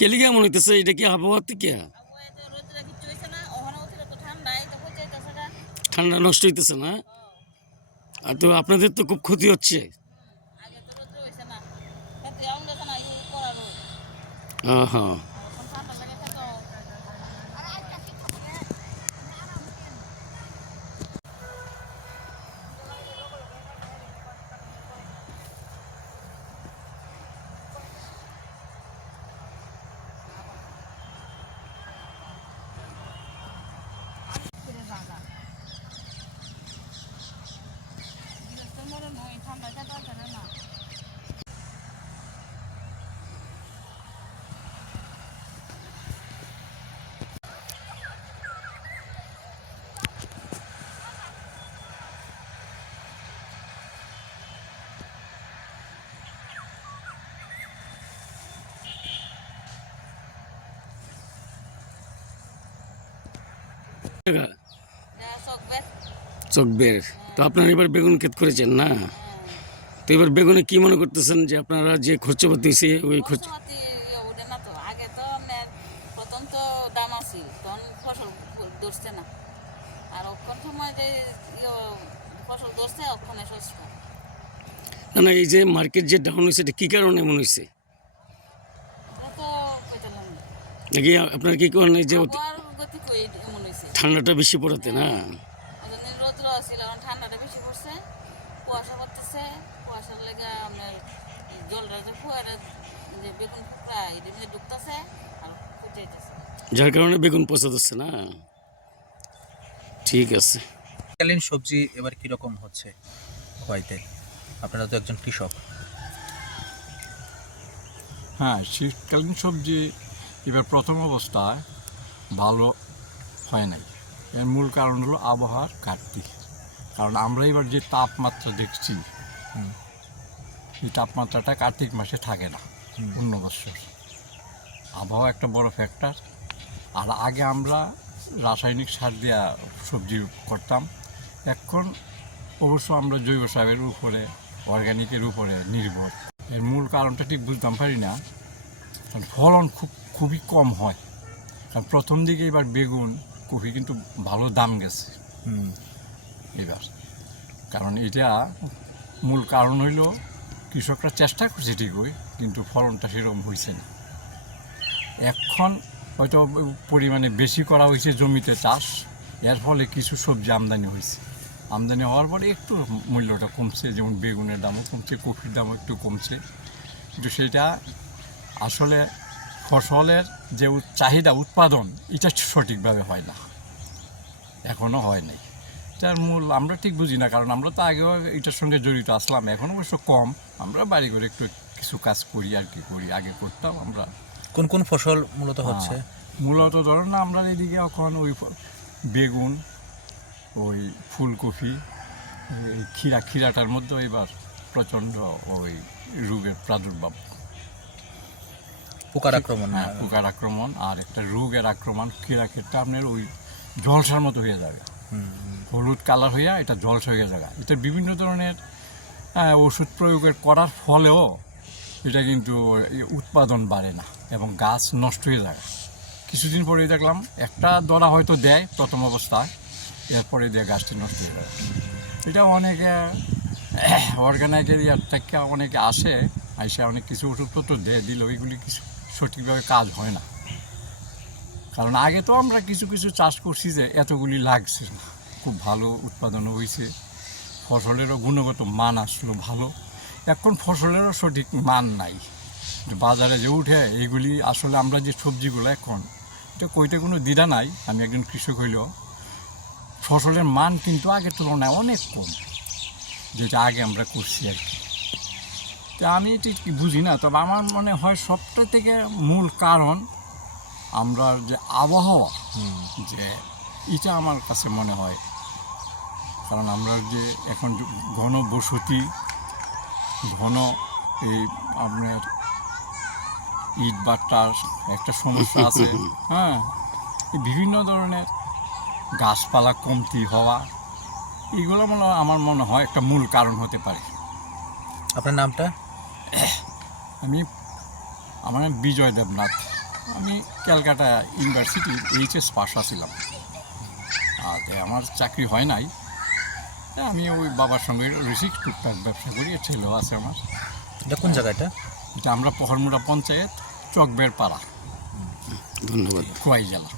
কেলিগা মনে হইতেছে? এটা কি আবহাওয়া থেকে ঠান্ডা নষ্ট হইতেছে না? আর তো আপনাদের তো খুব ক্ষতি হচ্ছে। হ্যাঁ তো রোদ্র হয়েছে না কিন্তু এমন গেছে না এই করা রোদ হ্যাঁ হ্যাঁ এখন ঠান্ডা লেগেছে তো গৃহস্থের মরণ হয় ঠান্ডা খেতে পারছে না না যা চোখ বেশ চোখ বের তো আপনারা এবার বেগুন ক্ষেত করেছেন না? তো এবার বেগুনে কি মনে করতেছেন যে আপনারা যে ওই খরচ না তো আগে তো আপনার প্রথম তো দাম আছিল তখন ফসল ধরছে না। আর অক্ষণ সময় যে ইয়ে ফসল ধরছে অক্ষণে সস্তা। না না এই যে মার্কেট যে ডাউন হয়েছে এটা কী কারণে মনে হয়েছে? নাকি আপনার কি এই যে ঠান্ডাটা বেশি পড়াতে না? রোদ্র ঠান্ডাটা বেশি পড়ছে। কুয়াশা পড়তেছে কুয়াশার লেগে আপনার জলটা যে ফুয়ারে যে বেগুন ফুকরা এদের মধ্যে ঢুকতেছে আর যার কারণে বেগুন পচা দিচ্ছে না? ঠিক আছে। শীতকালীন সবজি এবার কীরকম হচ্ছে খোয়াইতে? আপনারা তো একজন কৃষক। হ্যাঁ শীতকালীন সবজি এবার প্রথম অবস্থায় ভালো হয় নাই। এর মূল কারণ হলো আবহাওয়ার ঘাটতি। কারণ আমরা এবার যে তাপমাত্রা দেখছি। এই তাপমাত্রাটা কার্তিক মাসে থাকে না। অন্য বছর। আবহাওয়া একটা বড় ফ্যাক্টর আর আগে আমরা রাসায়নিক সার দেওয়া সবজি করতাম। এখন অবশ্য আমরা জৈব সারের উপরে অর্গানিকের উপরে নির্ভর। এর মূল কারণটা ঠিক বুঝতাম পারি না। কারণ ফলন খুব খুবই কম হয়। কারণ প্রথম দিকে এবার বেগুন কফি কিন্তু ভালো দাম গেছে। হুম। এবার। কারণ এটা মূল কারণ হইল কৃষকরা চেষ্টা করছে ঠিকই কিন্তু ফলনটা সেরকম হয়েছে না। এখন হয়তো পরিমাণে বেশি করা হয়েছে জমিতে চাষ এর ফলে কিছু সবজি আমদানি হয়েছে আমদানি হওয়ার পরে একটু মূল্যটা কমছে যেমন বেগুনের দামও কমছে কফির দামও একটু কমছে। কিন্তু সেটা আসলে ফসলের যে চাহিদা উৎপাদন এটা সঠিকভাবে হয় না। এখনও হয় নাই। এটার মূল আমরা ঠিক বুঝি না কারণ আমরা তো আগেও এটার সঙ্গে জড়িত আসলাম। এখন অবশ্য কম। আমরা বাড়ি করে একটু কিছু কাজ করি আর কি করি আগে করতাম আমরা। কোন কোন ফসল মূলত হচ্ছে? মূলত ধরুন না আমরা এদিকে এখন ওই বেগুন ওই ফুলকপি এই ক্ষীরা ক্ষীরাটার মধ্যে এবার প্রচণ্ড ওই রোগের প্রাদুর্ভাব। পোকার আক্রমণ হ্যাঁ। পোকার আক্রমণ আর একটা রোগের আক্রমণ ক্ষীরা ক্ষেত্রে আপনার ওই জলসার মতো হয়ে যাবে। হলুদ কালার হইয়া এটা জলসা হয়ে যাবে। এটা বিভিন্ন ধরনের ওষুধ প্রয়োগের করার ফলেও এটা কিন্তু উৎপাদন বাড়ে না এবং গাছ নষ্ট হয়ে যায়। কিছুদিন পরে দেখলাম একটা দরা হয়তো দেয় প্রথম অবস্থায় এরপরে দিয়ে গাছটি নষ্ট হয়ে যায় এটা অনেকে অর্গানাইজের ইয়ার থেকে অনেকে আসে আইসে অনেক কিছু ওষুধপত্র দেয় দিল ওইগুলি কিছু সঠিকভাবে কাজ হয় না। কারণ আগে তো আমরা কিছু কিছু চাষ করছি যে এতগুলি লাগছে না। খুব ভালো উৎপাদন হয়েছে। ফসলেরও গুণগত মান আসলো ভালো। এখন ফসলেরও সঠিক মান নাই। বাজারে যে উঠে এইগুলি আসলে আমরা যে সবজিগুলো এখন, এটা কইতে কোনো দ্বিধা নাই। আমি একজন কৃষক হইলেও ফসলের মান কিন্তু আগের তুলনায় অনেক কম, যেটা আগে আমরা করছি আর কি। তো আমি ঠিক বুঝি না তবে আমার মনে হয় সবটা থেকে মূল কারণ আমরা যে আবহাওয়া যে এটা আমার কাছে মনে হয়। কারণ আমরা যে এখন ঘন বসতি ঘন এই আপনার ইট বাট্টার একটা সমস্যা আছে হ্যাঁ? বিভিন্ন ধরনের গাছপালা কমতি হওয়া এগুলো মনে হয় আমার মনে হয় একটা মূল কারণ হতে পারে। আপনার নামটা? আমি আমার নাম বিজয় দেবনাথ। আমি ক্যালকাটা ইউনিভার্সিটি এইচএস পাশ ছিলাম আর আমার চাকরি হয় নাই। আমি ওই বাবার সঙ্গে ঋষিক টুকটাক ব্যবসা করি ছেলেও আছে আমার। এটা কোন জায়গাটা এটা? আমরা পহরমুড়া পঞ্চায়েত চকবের পাড়া ধন্যবাদ। খোয়াই জেলা।